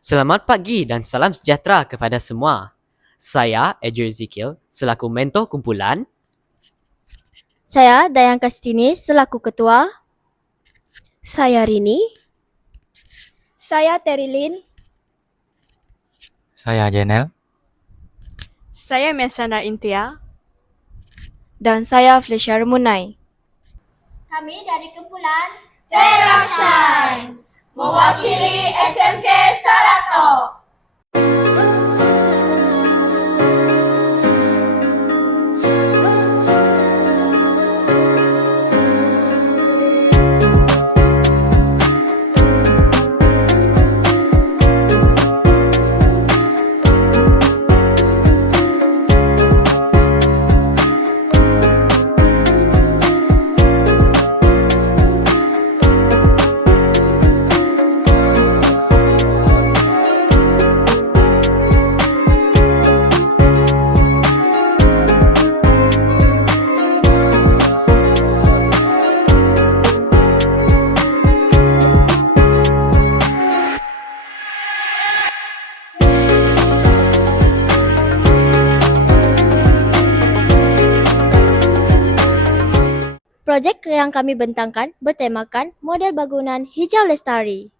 Selamat pagi dan salam sejahtera kepada semua. Saya Adrian Ezekiel selaku mentor kumpulan. Saya Dayang Kastini selaku ketua. Saya Rini. Saya Terilin. Saya Jenel. Saya Mesana Intia. Dan saya Felicia Munai. Kami dari kumpulan Terashine mewakili SMK Sarato. Projek yang kami bentangkan bertemakan model bangunan hijau lestari.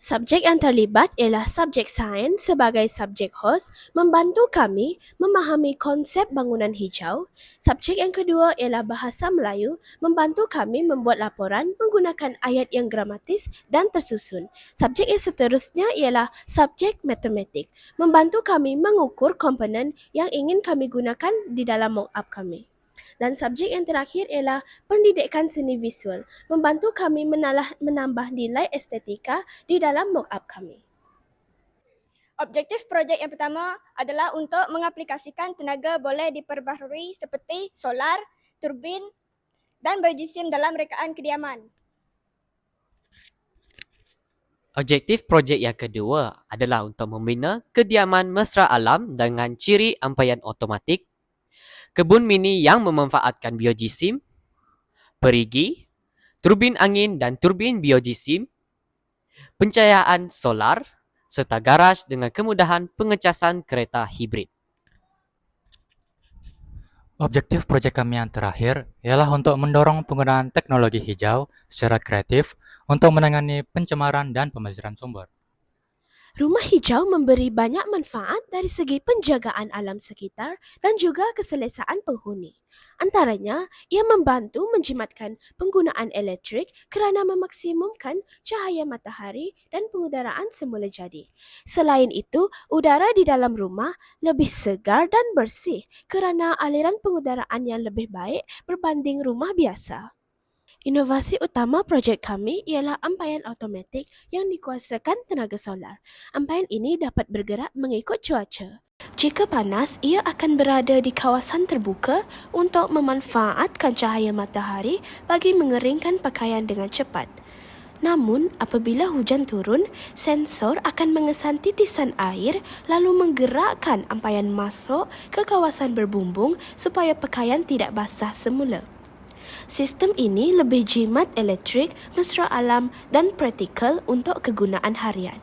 Subjek yang terlibat ialah subjek sains sebagai subjek host membantu kami memahami konsep bangunan hijau. Subjek yang kedua ialah bahasa Melayu membantu kami membuat laporan menggunakan ayat yang gramatis dan tersusun. Subjek yang seterusnya ialah subjek matematik membantu kami mengukur komponen yang ingin kami gunakan di dalam mock-up kami. Dan subjek yang terakhir ialah pendidikan seni visual, membantu kami menambah nilai estetika di dalam mock-up kami. Objektif projek yang pertama adalah untuk mengaplikasikan tenaga boleh diperbaharui seperti solar, turbin dan biojisim dalam rekaan kediaman. Objektif projek yang kedua adalah untuk membina kediaman mesra alam dengan ciri ampaian automatik, kebun mini yang memanfaatkan biojisim, perigi, turbin angin dan turbin biojisim, pencahayaan solar, serta garaj dengan kemudahan pengecasan kereta hibrid. Objektif proyek kami yang terakhir ialah untuk mendorong penggunaan teknologi hijau secara kreatif untuk menangani pencemaran dan pembaziran sumber. Rumah hijau memberi banyak manfaat dari segi penjagaan alam sekitar dan juga keselesaan penghuni. Antaranya, ia membantu menjimatkan penggunaan elektrik kerana memaksimumkan cahaya matahari dan pengudaraan semula jadi. Selain itu, udara di dalam rumah lebih segar dan bersih kerana aliran pengudaraan yang lebih baik berbanding rumah biasa. Inovasi utama projek kami ialah ampaian automatik yang dikuasakan tenaga solar. Ampaian ini dapat bergerak mengikut cuaca. Jika panas, ia akan berada di kawasan terbuka untuk memanfaatkan cahaya matahari bagi mengeringkan pakaian dengan cepat. Namun, apabila hujan turun, sensor akan mengesan titisan air lalu menggerakkan ampaian masuk ke kawasan berbumbung supaya pakaian tidak basah semula. Sistem ini lebih jimat elektrik, mesra alam dan praktikal untuk kegunaan harian.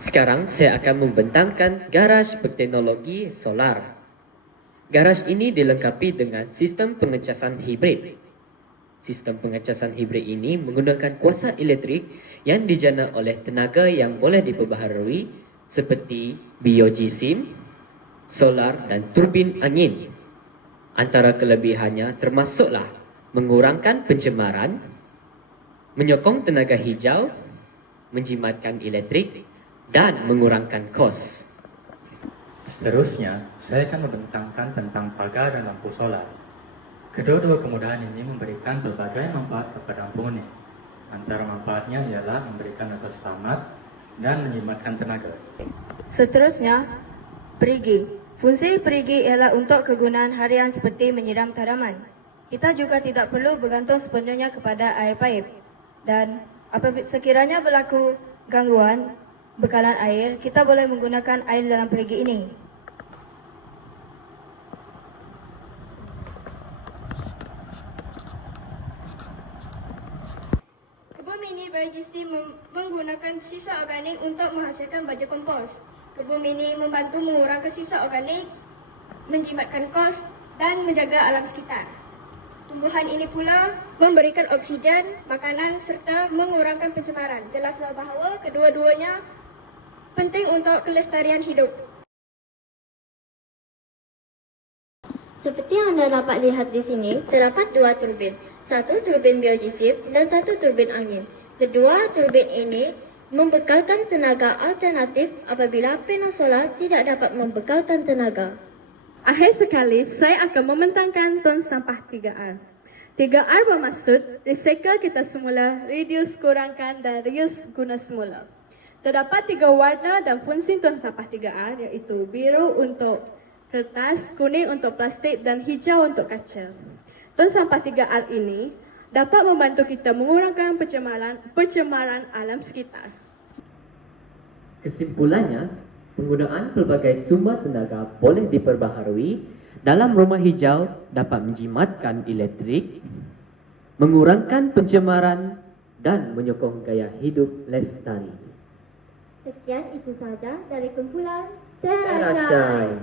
Sekarang saya akan membentangkan garaj berteknologi solar. Garaj ini dilengkapi dengan sistem pengecasan hibrid. Sistem pengecasan hibrid ini menggunakan kuasa elektrik yang dijana oleh tenaga yang boleh diperbaharui seperti biojisim, solar dan turbin angin. Antara kelebihannya termasuklah mengurangkan pencemaran, menyokong tenaga hijau, menjimatkan elektrik dan mengurangkan kos. Seterusnya, saya akan membentangkan tentang pagar dan lampu solar. Kedua-dua kemudahan ini memberikan berbagai manfaat kepada penghuni. Antara manfaatnya ialah memberikan rasa selamat dan menjimatkan tenaga. Seterusnya, perigi. Fungsi perigi ialah untuk kegunaan harian seperti menyiram tanaman. Kita juga tidak perlu bergantung sepenuhnya kepada air paip. Dan apabila sekiranya berlaku gangguan bekalan air, kita boleh menggunakan air dalam perigi ini. Kebun mini biojisim menggunakan sisa organik untuk menghasilkan baju kompos. Kebun mini membantu mengurangkan sisa organik, menjimatkan kos dan menjaga alam sekitar. Tumbuhan ini pula memberikan oksigen, makanan serta mengurangkan pencemaran. Jelaslah bahawa kedua-duanya penting untuk kelestarian hidup. Seperti yang anda dapat lihat di sini, terdapat dua turbin. Satu turbin biogeosim dan satu turbin angin. Kedua turbin ini membekalkan tenaga alternatif apabila panel solar tidak dapat membekalkan tenaga. Akhir sekali, saya akan membentangkan tong sampah 3R. 3R bermaksud recycle kita semula, reduce kurangkan dan reuse guna semula. Terdapat 3 warna dan fungsi tong sampah 3R iaitu biru untuk kertas, kuning untuk plastik dan hijau untuk kaca. Tong sampah 3R ini dapat membantu kita mengurangkan pencemaran alam sekitar. Kesimpulannya, penggunaan pelbagai sumber tenaga boleh diperbaharui dalam rumah hijau dapat menjimatkan elektrik, mengurangkan pencemaran dan menyokong gaya hidup lestari. Sekian itu sahaja dari kumpulan Terashine.